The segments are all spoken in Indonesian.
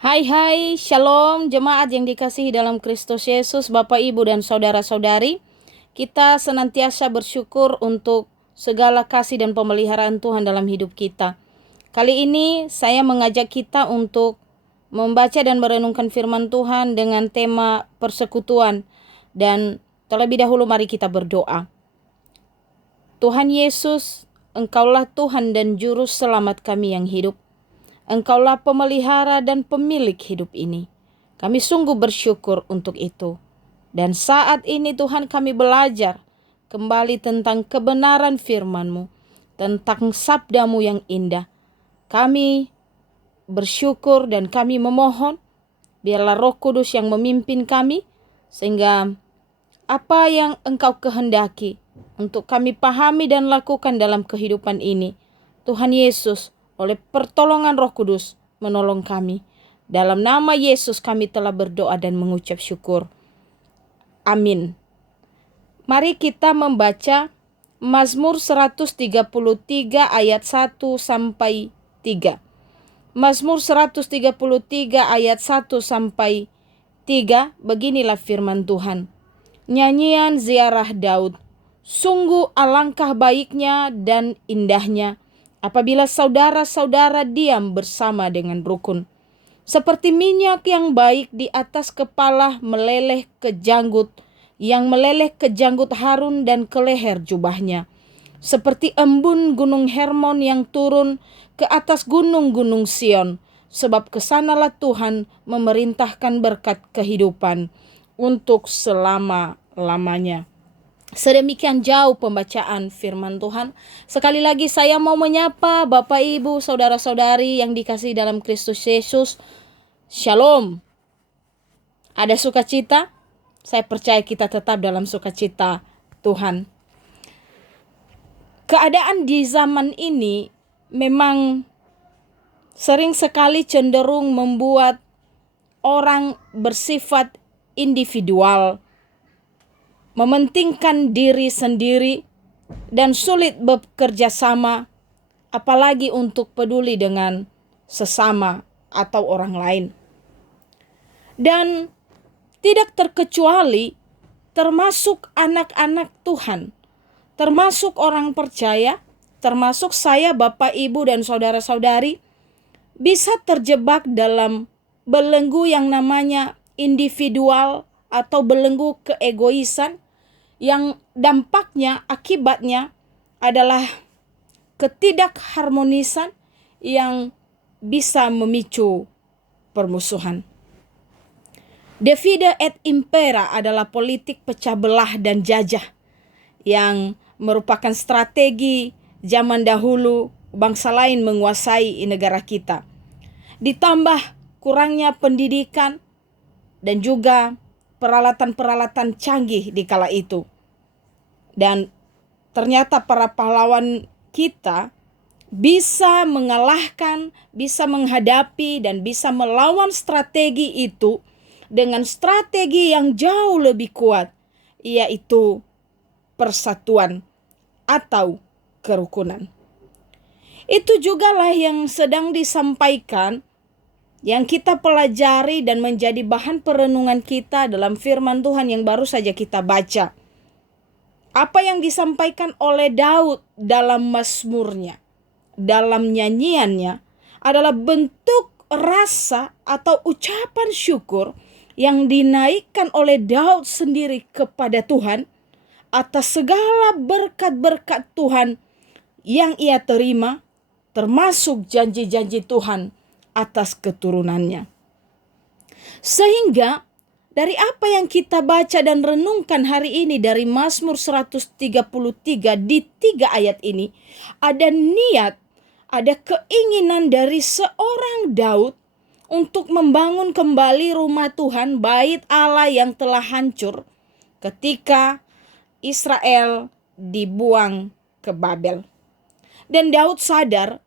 Hai shalom jemaat yang dikasihi dalam Kristus Yesus, Bapak Ibu dan saudara-saudari. Kita senantiasa bersyukur untuk segala kasih dan pemeliharaan Tuhan dalam hidup kita. Kali ini saya mengajak kita untuk membaca dan merenungkan firman Tuhan dengan tema persekutuan. Dan terlebih dahulu mari kita berdoa. Tuhan Yesus, Engkaulah Tuhan dan Juru Selamat kami yang hidup. Engkaulah pemelihara dan pemilik hidup ini. Kami sungguh bersyukur untuk itu. Dan saat ini Tuhan, kami belajar kembali tentang kebenaran firman-Mu, tentang sabda-Mu yang indah. Kami bersyukur dan kami memohon, biarlah Roh Kudus yang memimpin kami, sehingga apa yang Engkau kehendaki untuk kami pahami dan lakukan dalam kehidupan ini, Tuhan Yesus, oleh pertolongan Roh Kudus, menolong kami. Dalam nama Yesus kami telah berdoa dan mengucap syukur. Amin. Mari kita membaca Mazmur 133 ayat 1 sampai 3. Mazmur 133 ayat 1 sampai 3, beginilah firman Tuhan. Nyanyian ziarah Daud. Sungguh alangkah baiknya dan indahnya apabila saudara-saudara diam bersama dengan rukun. Seperti minyak yang baik di atas kepala meleleh ke janggut, yang meleleh ke janggut Harun dan ke leher jubahnya. Seperti embun gunung Hermon yang turun ke atas gunung-gunung Sion. Sebab kesanalah Tuhan memerintahkan berkat kehidupan untuk selama-lamanya. Sedemikian jauh pembacaan firman Tuhan. Sekali lagi saya mau menyapa Bapak Ibu, saudara-saudari yang dikasihi dalam Kristus Yesus. Shalom. Ada sukacita? Saya percaya kita tetap dalam sukacita Tuhan. Keadaan di zaman ini memang sering sekali cenderung membuat orang bersifat individual, mementingkan diri sendiri, dan sulit bekerja sama, apalagi untuk peduli dengan sesama atau orang lain. Dan tidak terkecuali termasuk anak-anak Tuhan, termasuk orang percaya, termasuk saya, Bapak, Ibu, dan saudara-saudari, bisa terjebak dalam belenggu yang namanya individual atau belenggu keegoisan, yang dampaknya, akibatnya adalah ketidakharmonisan yang bisa memicu permusuhan. Divide et impera adalah politik pecah belah dan jajah yang merupakan strategi zaman dahulu bangsa lain menguasai negara kita. Ditambah kurangnya pendidikan dan juga peralatan-peralatan canggih di kala itu. Dan ternyata para pahlawan kita bisa mengalahkan, bisa menghadapi, dan bisa melawan strategi itu dengan strategi yang jauh lebih kuat, yaitu persatuan atau kerukunan. Itu jugalah yang sedang disampaikan, yang kita pelajari dan menjadi bahan perenungan kita dalam firman Tuhan yang baru saja kita baca. Apa yang disampaikan oleh Daud dalam mazmurnya, dalam nyanyiannya, adalah bentuk rasa atau ucapan syukur yang dinaikkan oleh Daud sendiri kepada Tuhan atas segala berkat-berkat Tuhan yang ia terima, termasuk janji-janji Tuhan atas keturunannya. Sehingga dari apa yang kita baca dan renungkan hari ini dari Mazmur 133 di 3 ayat ini, ada niat, ada keinginan dari seorang Daud untuk membangun kembali rumah Tuhan, bait Allah yang telah hancur ketika Israel dibuang ke Babel. Dan Daud sadar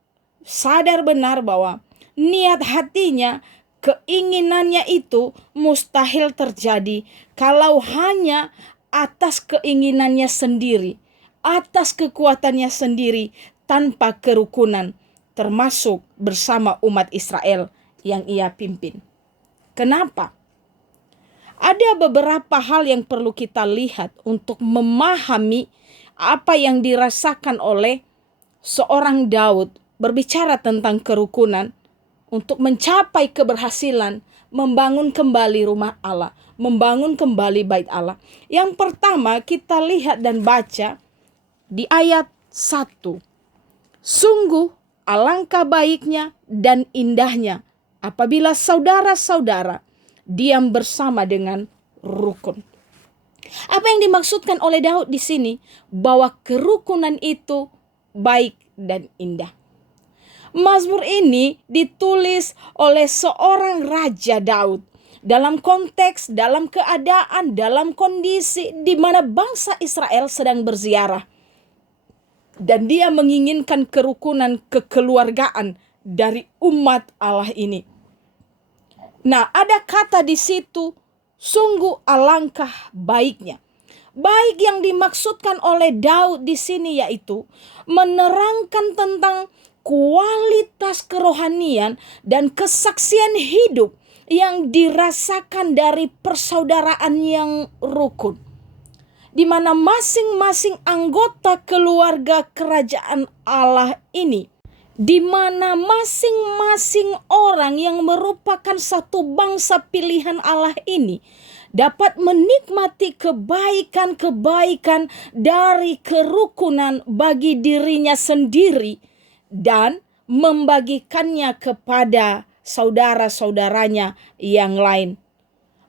benar bahwa niat hatinya, keinginannya itu mustahil terjadi kalau hanya atas keinginannya sendiri, atas kekuatannya sendiri, tanpa kerukunan, termasuk bersama umat Israel yang ia pimpin. Kenapa? Ada beberapa hal yang perlu kita lihat untuk memahami apa yang dirasakan oleh seorang Daud berbicara tentang kerukunan untuk mencapai keberhasilan membangun kembali rumah Allah, membangun kembali bait Allah. Yang pertama kita lihat dan baca di ayat 1. Sungguh alangkah baiknya dan indahnya apabila saudara-saudara diam bersama dengan rukun. Apa yang dimaksudkan oleh Daud di sini? Bahwa kerukunan itu baik dan indah. Mazmur ini ditulis oleh seorang Raja Daud dalam konteks, dalam keadaan, dalam kondisi di mana bangsa Israel sedang berziarah. Dan dia menginginkan kerukunan kekeluargaan dari umat Allah ini. Nah, ada kata di situ, sungguh alangkah baiknya. Baik yang dimaksudkan oleh Daud di sini yaitu menerangkan tentang kualitas kerohanian dan kesaksian hidup yang dirasakan dari persaudaraan yang rukun, di mana masing-masing anggota keluarga kerajaan Allah ini, di mana masing-masing orang yang merupakan satu bangsa pilihan Allah ini dapat menikmati kebaikan-kebaikan dari kerukunan bagi dirinya sendiri dan membagikannya kepada saudara-saudaranya yang lain.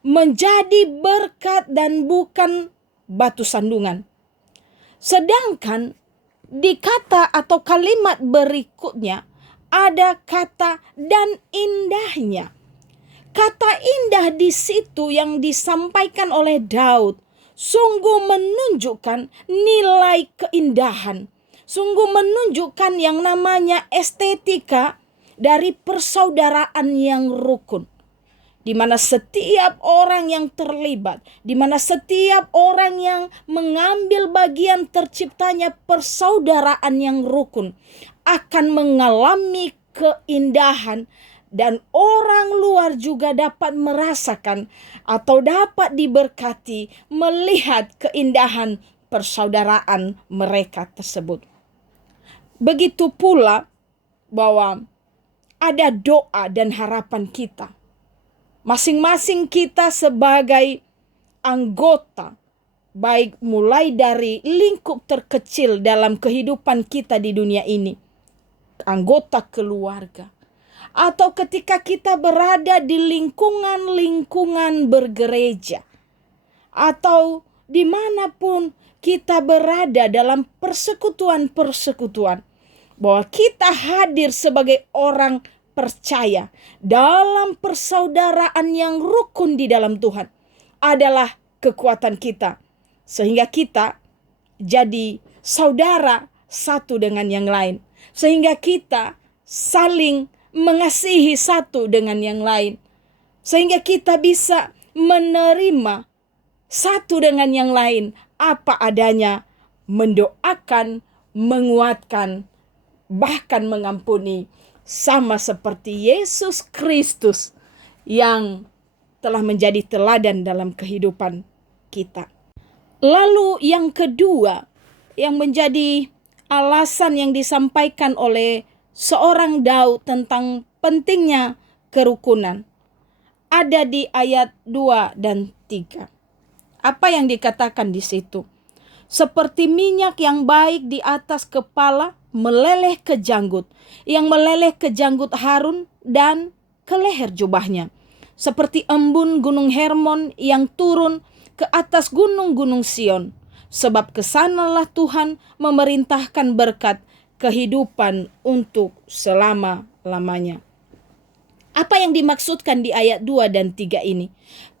Menjadi berkat dan bukan batu sandungan. Sedangkan di kata atau kalimat berikutnya ada kata dan indahnya. Kata indah di situ yang disampaikan oleh Daud sungguh menunjukkan nilai keindahan. Sungguh menunjukkan yang namanya estetika dari persaudaraan yang rukun. Di mana setiap orang yang terlibat, di mana setiap orang yang mengambil bagian terciptanya persaudaraan yang rukun akan mengalami keindahan, dan orang luar juga dapat merasakan atau dapat diberkati melihat keindahan persaudaraan mereka tersebut. Begitu pula bahwa ada doa dan harapan kita. Masing-masing kita sebagai anggota, baik mulai dari lingkup terkecil dalam kehidupan kita di dunia ini, anggota keluarga, atau ketika kita berada di lingkungan-lingkungan bergereja, atau dimanapun kita berada dalam persekutuan-persekutuan, bahwa kita hadir sebagai orang percaya dalam persaudaraan yang rukun di dalam Tuhan adalah kekuatan kita, sehingga kita jadi saudara satu dengan yang lain, sehingga kita saling mengasihi satu dengan yang lain, sehingga kita bisa menerima satu dengan yang lain apa adanya, mendoakan, menguatkan, bahkan mengampuni, sama seperti Yesus Kristus yang telah menjadi teladan dalam kehidupan kita. Lalu yang kedua yang menjadi alasan yang disampaikan oleh seorang Daud tentang pentingnya kerukunan ada di ayat 2 dan 3. Apa yang dikatakan di situ? Seperti minyak yang baik di atas kepala meleleh ke janggut, yang meleleh ke janggut Harun dan ke leher jubahnya. Seperti embun gunung Hermon yang turun ke atas gunung-gunung Sion. Sebab kesanalah Tuhan memerintahkan berkat kehidupan untuk selama-lamanya. Apa yang dimaksudkan di ayat 2 dan 3 ini?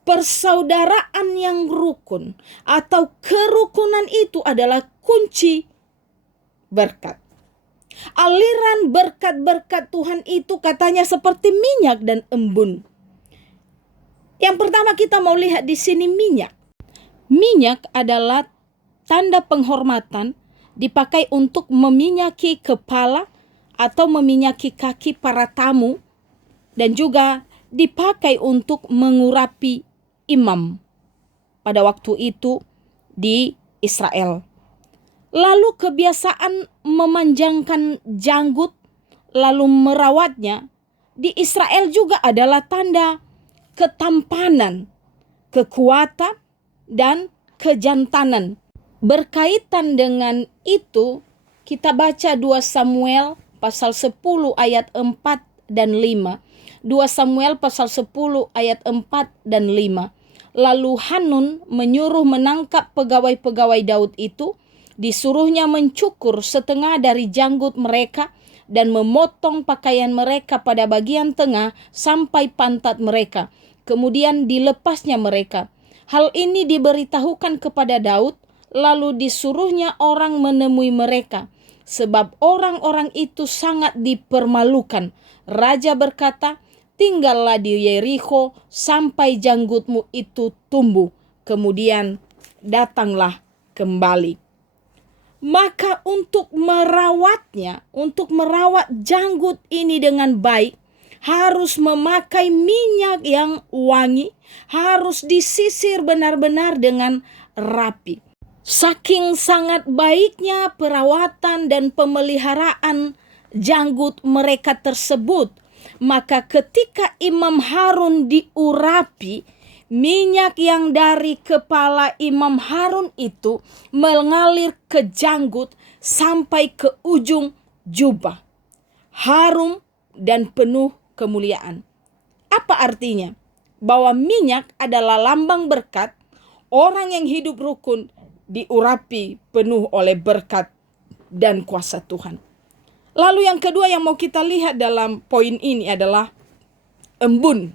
Persaudaraan yang rukun atau kerukunan itu adalah kunci berkat. Aliran berkat-berkat Tuhan itu katanya seperti minyak dan embun. Yang pertama kita mau lihat di sini minyak. Minyak adalah tanda penghormatan dipakai untuk meminyaki kepala atau meminyaki kaki para tamu dan juga dipakai untuk mengurapi imam pada waktu itu di Israel. Lalu kebiasaan memanjangkan janggut lalu merawatnya di Israel juga adalah tanda ketampanan, kekuatan, dan kejantanan. Berkaitan dengan itu, kita baca 2 Samuel pasal 10 ayat 4 dan 5. 2 Samuel pasal 10 ayat 4 dan 5. Lalu Hanun menyuruh menangkap pegawai-pegawai Daud itu, disuruhnya mencukur setengah dari janggut mereka dan memotong pakaian mereka pada bagian tengah sampai pantat mereka. Kemudian dilepasnya mereka. Hal ini diberitahukan kepada Daud, lalu disuruhnya orang menemui mereka, sebab orang-orang itu sangat dipermalukan. Raja berkata, tinggallah di Yeriko sampai janggutmu itu tumbuh, kemudian datanglah kembali. Maka untuk merawatnya, untuk merawat janggut ini dengan baik, harus memakai minyak yang wangi, harus disisir benar-benar dengan rapi. Saking sangat baiknya perawatan dan pemeliharaan janggut mereka tersebut, maka ketika Imam Harun diurapi, minyak yang dari kepala Imam Harun itu mengalir ke janggut sampai ke ujung jubah. Harum dan penuh kemuliaan. Apa artinya? Bahwa minyak adalah lambang berkat. Orang yang hidup rukun diurapi penuh oleh berkat dan kuasa Tuhan. Lalu yang kedua yang mau kita lihat dalam poin ini adalah embun.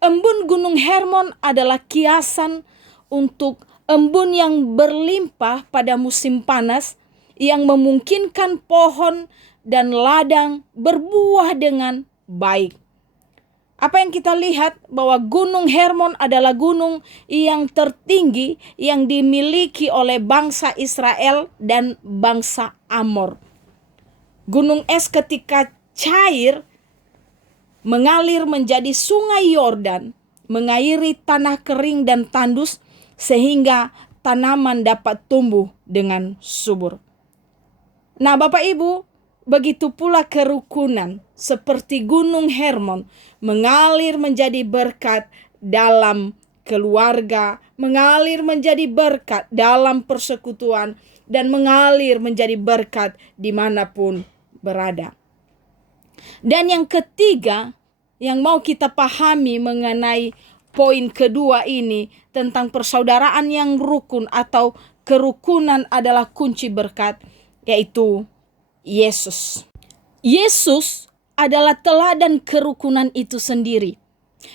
Embun Gunung Hermon adalah kiasan untuk embun yang berlimpah pada musim panas yang memungkinkan pohon dan ladang berbuah dengan baik. Apa yang kita lihat bahwa Gunung Hermon adalah gunung yang tertinggi yang dimiliki oleh bangsa Israel dan bangsa Amor. Gunung es ketika cair mengalir menjadi sungai Yordan, mengairi tanah kering dan tandus sehingga tanaman dapat tumbuh dengan subur. Nah, Bapak Ibu, begitu pula kerukunan seperti Gunung Hermon mengalir menjadi berkat dalam keluarga, mengalir menjadi berkat dalam persekutuan, dan mengalir menjadi berkat dimanapun berada. Dan yang ketiga yang mau kita pahami mengenai poin kedua ini tentang persaudaraan yang rukun atau kerukunan adalah kunci berkat, yaitu Yesus. Yesus adalah teladan kerukunan itu sendiri.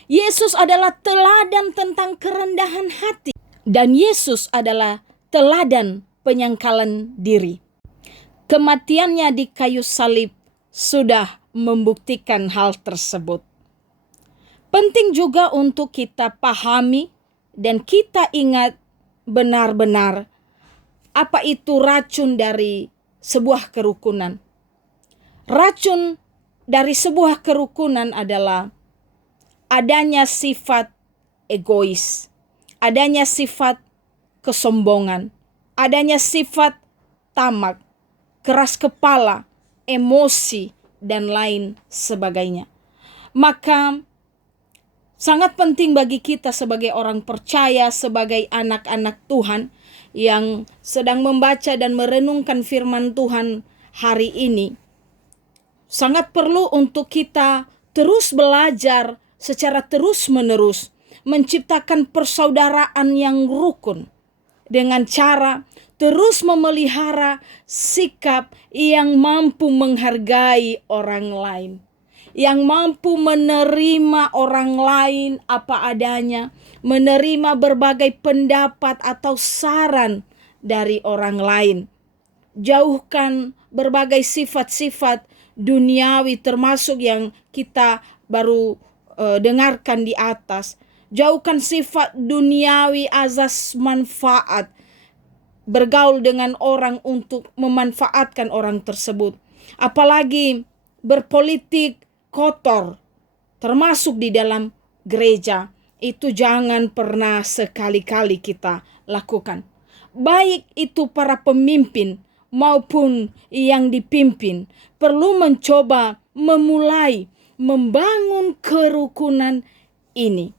Yesus adalah teladan tentang kerendahan hati. Dan Yesus adalah teladan penyangkalan diri. Kematiannya di kayu salib sudah membuktikan hal tersebut. Penting juga untuk kita pahami dan kita ingat benar-benar apa itu racun dari sebuah kerukunan. Racun dari sebuah kerukunan adalah adanya sifat egois, adanya sifat kesombongan, adanya sifat tamak, keras kepala, emosi, dan lain sebagainya. Maka sangat penting bagi kita sebagai orang percaya, sebagai anak-anak Tuhan yang sedang membaca dan merenungkan firman Tuhan hari ini, sangat perlu untuk kita terus belajar secara terus-menerus menciptakan persaudaraan yang rukun dengan cara terus memelihara sikap yang mampu menghargai orang lain, yang mampu menerima orang lain apa adanya, menerima berbagai pendapat atau saran dari orang lain. Jauhkan berbagai sifat-sifat duniawi termasuk yang kita baru dengarkan di atas. Jauhkan sifat duniawi azas manfaat, bergaul dengan orang untuk memanfaatkan orang tersebut. Apalagi berpolitik kotor termasuk di dalam gereja, itu jangan pernah sekali-kali kita lakukan. Baik itu para pemimpin maupun yang dipimpin perlu mencoba memulai membangun kerukunan ini.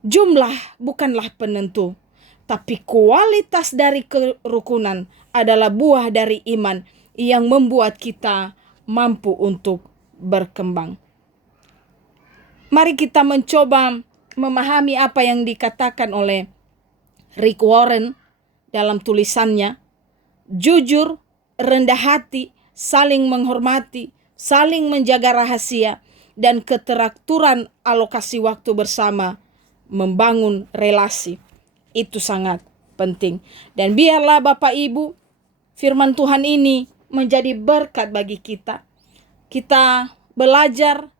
Jumlah bukanlah penentu, tapi kualitas dari kerukunan adalah buah dari iman yang membuat kita mampu untuk berkembang. Mari kita mencoba memahami apa yang dikatakan oleh Rick Warren dalam tulisannya. Jujur, rendah hati, saling menghormati, saling menjaga rahasia, dan keteraturan alokasi waktu bersama membangun relasi. Itu sangat penting. Dan biarlah Bapak Ibu, firman Tuhan ini menjadi berkat bagi kita. Kita belajar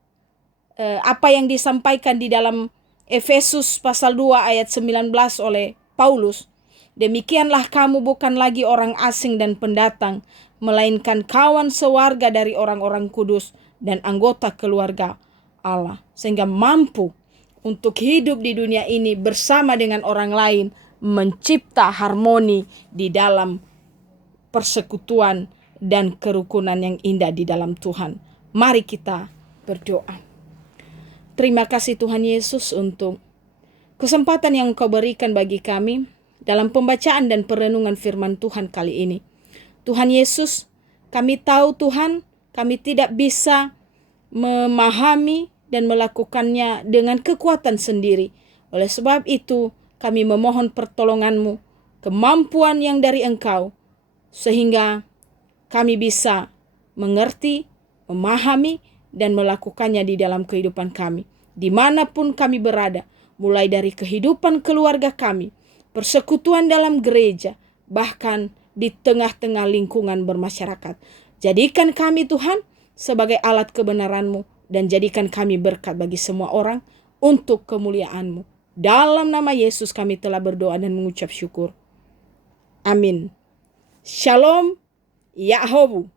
apa yang disampaikan di dalam Efesus pasal 2 ayat 19 oleh Paulus. Demikianlah kamu bukan lagi orang asing dan pendatang, melainkan kawan sewarga dari orang-orang kudus dan anggota keluarga Allah. Sehingga mampu untuk hidup di dunia ini bersama dengan orang lain, mencipta harmoni di dalam persekutuan dan kerukunan yang indah di dalam Tuhan. Mari kita berdoa. Terima kasih Tuhan Yesus untuk kesempatan yang Engkau berikan bagi kami dalam pembacaan dan perenungan firman Tuhan kali ini. Tuhan Yesus, kami tahu Tuhan, kami tidak bisa memahami dan melakukannya dengan kekuatan sendiri. Oleh sebab itu, kami memohon pertolongan-Mu, kemampuan yang dari Engkau, sehingga kami bisa mengerti, memahami, dan melakukannya di dalam kehidupan kami. Dimanapun kami berada, mulai dari kehidupan keluarga kami, persekutuan dalam gereja, bahkan di tengah-tengah lingkungan bermasyarakat. Jadikan kami Tuhan sebagai alat kebenaran-Mu, dan jadikan kami berkat bagi semua orang untuk kemuliaan-Mu. Dalam nama Yesus kami telah berdoa dan mengucap syukur. Amin. Shalom Yahobu.